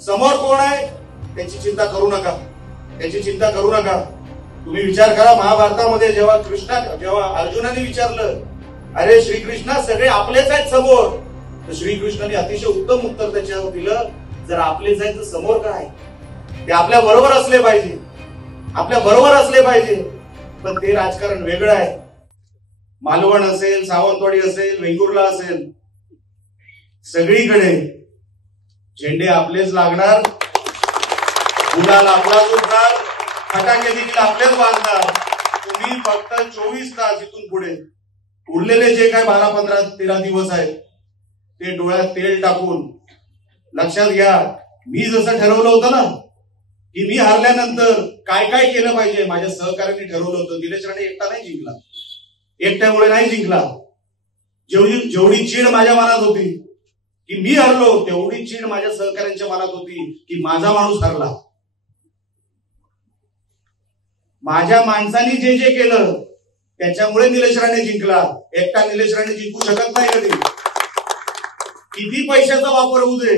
समोर कोण आहे त्याची चिंता करू नका, त्याची चिंता करू नका. तुम्ही विचार करा, महाभारतामध्ये जेव्हा अर्जुनाने विचारलं, अरे श्रीकृष्णा सगळे आपलेच आहेत समोर, तर श्रीकृष्णाने अतिशय उत्तम उत्तर त्याच्यावर दिलं, जर आपलेच आहेत तर समोर काय, ते आपल्या बरोबर असले पाहिजे, आपल्या बरोबर असले पाहिजे. पण ते राजकारण वेगळं आहे. मालवण असेल, सावंतवाडी असेल, वेंगुर्ला असेल, सगळीकडे झेंडे आपलेच लागणार, गुलाल आपलाच उडणार, फटाके देखील आपलेच वाजणार. तुम्ही फक्त 24 तास इथून पुढे उरलेले जे काय 12, 15, 13 दिवस आहेत ते डोळ्यात तेल टाकून लक्षात घ्या, मी जसं ठरवलं होतं ना की मी हारल्यानंतर काय काय केलं पाहिजे, माझ्या सहकार्याने ठरवलं होतं. निलेश राणे एकटा नाही जिंकला, एकट्यामुळे नाही जिंकला. जेवढी चीड माझ्या मनात होती की मी हरलो, तेवढी चीड माझ्या सहकार्यांच्या मनात होती की माझा माणूस हरला. माझ्या माणसाने जे जे केलं त्याच्यामुळे निलेश राणे जिंकला. एकटा निलेश राणे जिंकू शकत नाही कधी, किती पैशाचा वापर होऊ दे,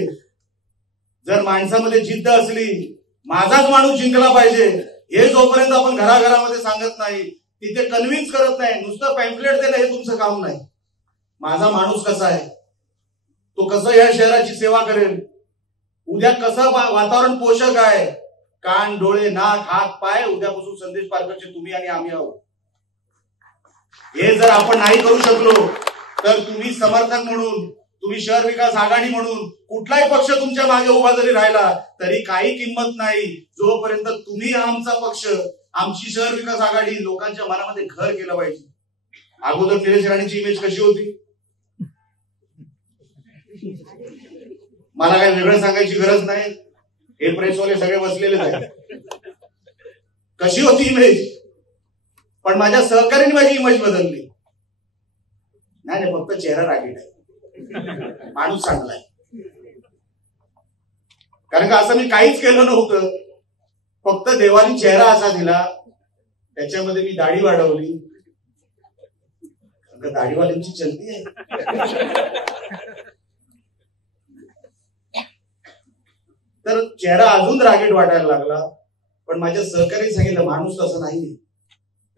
जर माणसामध्ये जिद्द असली, माझाच माणूस जिंकला पाहिजे, हे जोपर्यंत आपण घराघरामध्ये सांगत नाही, तिथे कन्व्हिन्स करत नाही, नुसतं पॅम्पलेट देणं हे तुमचं काम नाही. माझा माणूस कसा आहे, तो कसं या शहराची सेवा करेल, उद्या कसं वातावरण पोषक आहे, कान, डोळे, नाक, हात, पाय, उद्यापासून संदेश पारकरचे तुम्ही आणि आम्ही आहोत. हे जर आपण नाही करू शकलो तर तुम्ही समर्थक म्हणून, तुम्ही शहर विकास आघाडी म्हणून कुठलाही पक्ष तुमच्या मागे उभा जरी राहिला तरी काही किंमत नाही, जोपर्यंत तुम्ही आमचा पक्ष, आमची शहर विकास आघाडी लोकांच्या मनामध्ये घर केलं पाहिजे. अगोदर निलेश राणेची इमेज कशी होती, मला काही वेगळं सांगायची गरज नाही, हे प्रेसवाले सगळे बसलेलेच आहेत. कशी होती इमेज, पण माझ्या सहकार्याने माझी इमेज बदलली. नाही, फक्त चेहरा रागीट आहे, माणूस चांगला आहे. कारण का असं मी काहीच केलं नव्हतं, फक्त देवानी चेहरा असा दिला, त्याच्यामध्ये मी दाढी वाढवली. दाढीवाल्यांची चलती आहे, तर चेहरा अजून रागीट वाटायला लागला. पण माझ्या सहकार्याने सांगितलं, माणूस तसं नाही.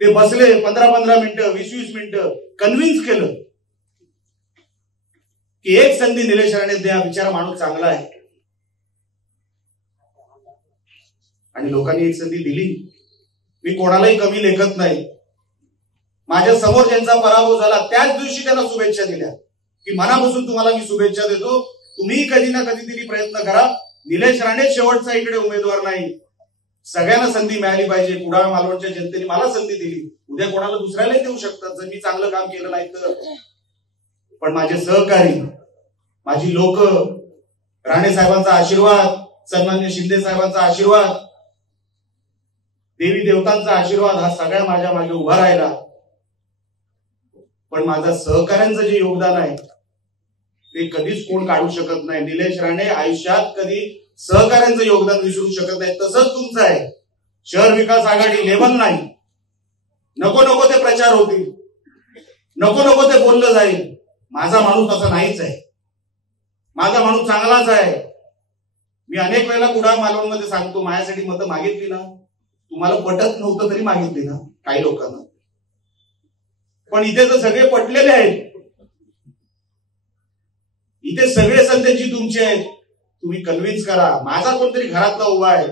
ते बसले 15-15 मिनिटं, 20-20 मिनिटं कन्व्हिन्स केलं की एक संधी निलेश राणे द्या, बिचारा माणूस चांगला आहे. आणि लोकांनी एक संधी दिली. मी कोणालाही कमी लेखत नाही. माझ्या समोर ज्यांचा पराभव झाला त्याच दिवशी त्यांना शुभेच्छा दिल्या की मनापासून तुम्हाला मी शुभेच्छा देतो, तुम्ही कधी ना कधीतरी प्रयत्न करा. निलेश राणे शेवटचा इकडे उमेदवार नाही, सगळ्यांना संधी मिळाली पाहिजे. कुडाळ मालवणच्या जनतेने मला संधी दिली, उद्या कोणाला दुसऱ्यालाही देऊ शकतात जर मी चांगलं काम केलं नाही तर. पण माझे सहकारी, माझी लोक, राणे साहेबांचा आशीर्वाद, सन्मान्य शिंदे साहेबांचा आशीर्वाद, देवी देवतांचा आशीर्वाद हा सगळ्या माझ्या मागे उभा राहिला. पण माझा सहकाऱ्यांचं जे योगदान आहे ते कधीच कोण काढू शकत नाही. निलेश राणे आयुष्यात कधी सहकाऱ्यांचं योगदान विसरू शकत नाही. तसंच तुमचं आहे. शहर विकास आघाडी लेवल नाही, नको नको ते प्रचार होतील, नको नको ते बोललं जाईल. माझा माणूस असा नाहीच आहे, माझा माणूस चांगलाच आहे. मी अनेक वेळेला कुडाळ मालवणमध्ये सांगतो, माझ्यासाठी मतं मागितली ना, तुम्हाला पटत नव्हतं तरी मागितली ना काही लोकांना, पण इथे तर सगळे पटलेले आहेत. इथे सगळे संदेशी तुमचे आहेत. तुम्ही कन्व्हिन्स करा. माझा कोणतरी घरातला उभा आहे,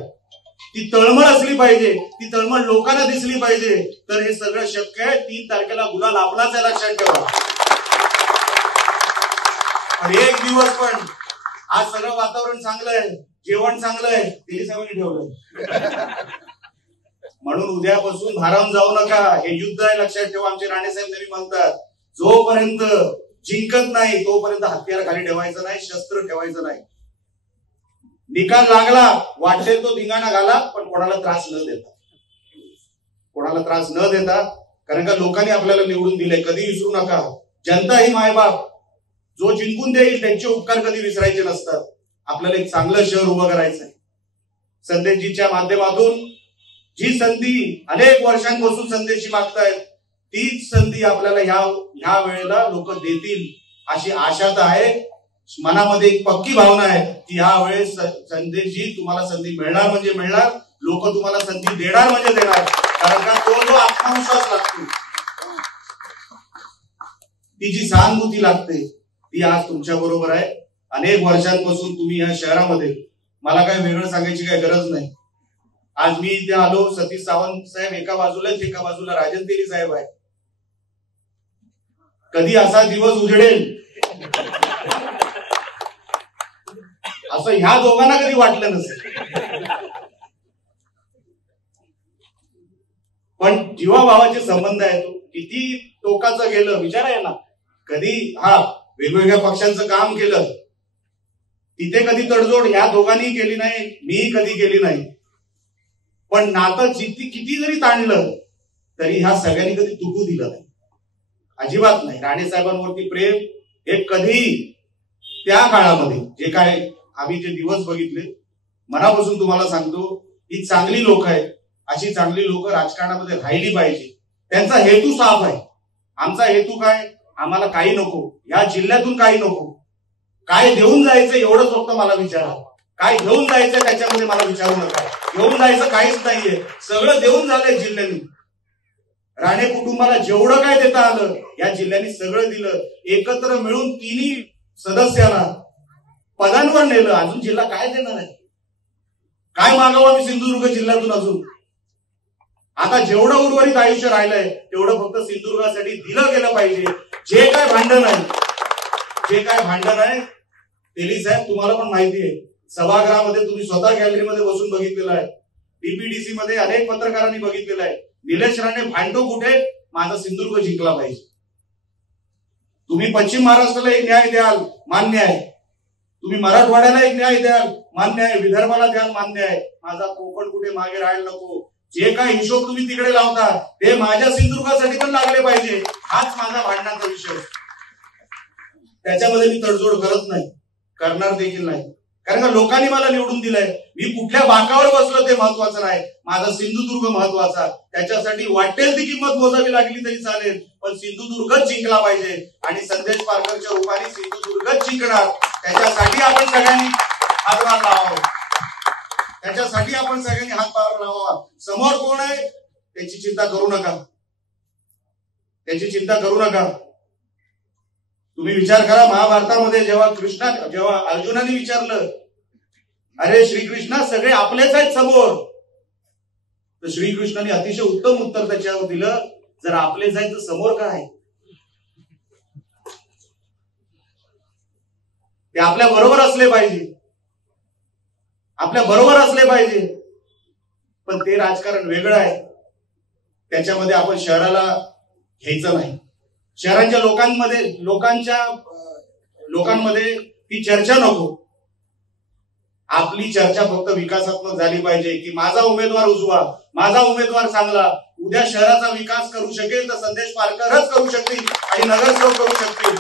ती तळमळ असली पाहिजे, ती तळमळ लोकांना दिसली पाहिजे, तर हे सगळं शक्य आहे. 3 तारखेला गुलाल आपलाच आहे, लक्षात ठेवा. पण एक दिवस पण, आज सगळं वातावरण चांगलं आहे, जेवण चांगलं आहे, दिल्ली साहेबांनी ठेवलं म्हणून उद्यापासून भारावून जाऊ नका. हे युद्ध आहे, लक्षात ठेवा. आमचे राणे साहेब नेहमी म्हणतात, जोपर्यंत जिंकत नाही तोपर्यंत हत्यार खाली ठेवायचं नाही, शस्त्र ठेवायचं नाही. निकाल लागला, वाटेल तो धिंगाणा घाला, पण कोणाला त्रास न देता, कोणाला त्रास न देता. कारण का लोकांनी आपल्याला निवडून दिले, कधी विसरू नका. जनता ही मायबाप, जो जिंकून देईल त्यांचे उपकार कधी विसरायचे नसतात. आपल्याला एक चांगलं शहर उभं करायचं आहे. संदेशजीच्या माध्यमातून जी संधी अनेक वर्षांपासून संदेशी मागतायत, तीच संधी आपल्याला ह्या वेळेला लोक देतील अशी आशा तर आहे. मनामध्ये एक पक्की भावना आहे की ह्या वेळेस संदेशजी तुम्हाला संधी मिळणार म्हणजे मिळणार, लोक तुम्हाला संधी देणार म्हणजे देणार. कारण का तो जो आत्मविश्वास लागतो, ती जी सहानुभूती लागते ती आज तुमच्या बरोबर आहे. अनेक वर्षांपासून तुम्ही या शहरामध्ये, मला काय वेगळं सांगायची काही गरज नाही. आज मी इथे आलो, सतीश सावंत साहेब एका बाजूला, एका बाजूला राजन तेली साहेब आहे. कधी असा दिवस उजडेल असं ह्या दोघांना कधी वाटलं नसेल. पण जीवाभावाचे संबंध आहे, तो किती टोकाचं गेलं विचार आहे ना. कधी वेगवेगळ्या पक्षांचं काम केलं, तिथे कधी तडजोड ह्या दोघांनी केली नाही, मी कधी केली नाही. पण नातं किती जरी ताणलं तरी ह्या सगळ्यांनी कधी तुटू दिलं नाही, अजिबात नाही. राणे साहेबांवरती प्रेम हे कधी, त्या काळामध्ये जे काय आम्ही जे दिवस बघितले, मनापासून तुम्हाला सांगतो, ही चांगली लोक आहेत. अशी चांगली लोक राजकारणामध्ये राहिली पाहिजे. त्यांचा हेतू साफ आहे. आमचा हेतू काय, आम्हाला काही नको, या जिल्ह्यातून काही नको. काय देऊन जायचं एवढंच फक्त मला विचारा. काय घेऊन जायचं त्याच्यामध्ये मला विचारू नका. घेऊन जायचं काहीच नाहीये, सगळं देऊन झालंय जिल्ह्याने. राणे कुटुंबाला जेवढं काय देता आलं या जिल्ह्याने सगळं दिलं. एकत्र मिळून तिन्ही सदस्यांना पदांवर नेलं. अजून जिल्हा काय देणार आहे, काय मागावं मी सिंधुदुर्ग जिल्ह्यातून अजून. आता जेवढं उर्वरित आयुष्य राहिलंय तेवढं फक्त सिंधुदुर्गासाठी दिलं गेलं पाहिजे. जे काय भांडण आहे, तेली साहेब तुम्हाला पण माहिती आहे, सभागृहामध्ये तुम्ही स्वतः गॅलरीमध्ये बसून बघितलेलं आहे, डीपीडीसी मध्ये अनेक पत्रकारांनी बघितलेलं आहे. निलेश राणे भांडतो कुठे, माझा सिंधुदुर्ग जिंकला पाहिजे. तुम्ही पश्चिम महाराष्ट्राला एक न्याय द्याल, मान्य आहे. तुम्ही मराठवाड्याला एक न्याय द्याल, मान्य आहे. विदर्भाला द्याल, मान्य आहे. माझा कोकण कुठे मागे राहायला नको. जे काय हिशोब तुम्ही तिकडे लावता ते माझ्या सिंधुदुर्गासाठी पण लागले पाहिजे. हाच माझा भांडणाचा विषय. त्याच्यामध्ये मी तडजोड करत नाही, करणार देखील नाही. कारण का लोकांनी मला निवडून दिलंय. मी कुठल्या बाकावर बसलो ते महत्वाचं नाही, माझा सिंधुदुर्ग महत्वाचा. त्याच्यासाठी वाटेल ती किंमत मोजावी लागली तरी चालेल, पण सिंधुदुर्गच जिंकला पाहिजे. आणि संदेश पारकरच्या रूपाने सिंधुदुर्गच जिंकणार. त्याच्यासाठी आपण सगळ्यांनी हातभार लावावा. समोर कोण आहे त्याची चिंता करू नका. तुम्ही विचार करा, महाभारतामध्ये जेव्हा अर्जुनाने विचारलं, अरे श्रीकृष्णा सगळे आपलेच आहेत समोर, तर श्रीकृष्णाने अतिशय उत्तम उत्तर त्याच्यावर दिलं, जर आपलेच आहेत तर समोर काय, ते आपल्या बरोबर असले पाहिजे. पण ते राजकारण वेगळं आहे. त्याच्यामध्ये आपण शहराला घ्यायचं नाही. शहरांच्या लोकांमध्ये ती चर्चा नको. आपली चर्चा फक्त विकासात्मक झाली पाहिजे की माझा उमेदवार उजवा, माझा उमेदवार चांगला. उद्या शहराचा विकास करू शकेल तर संदेश पारकरच करू शकतील आणि नगरसेवक करू शकतील.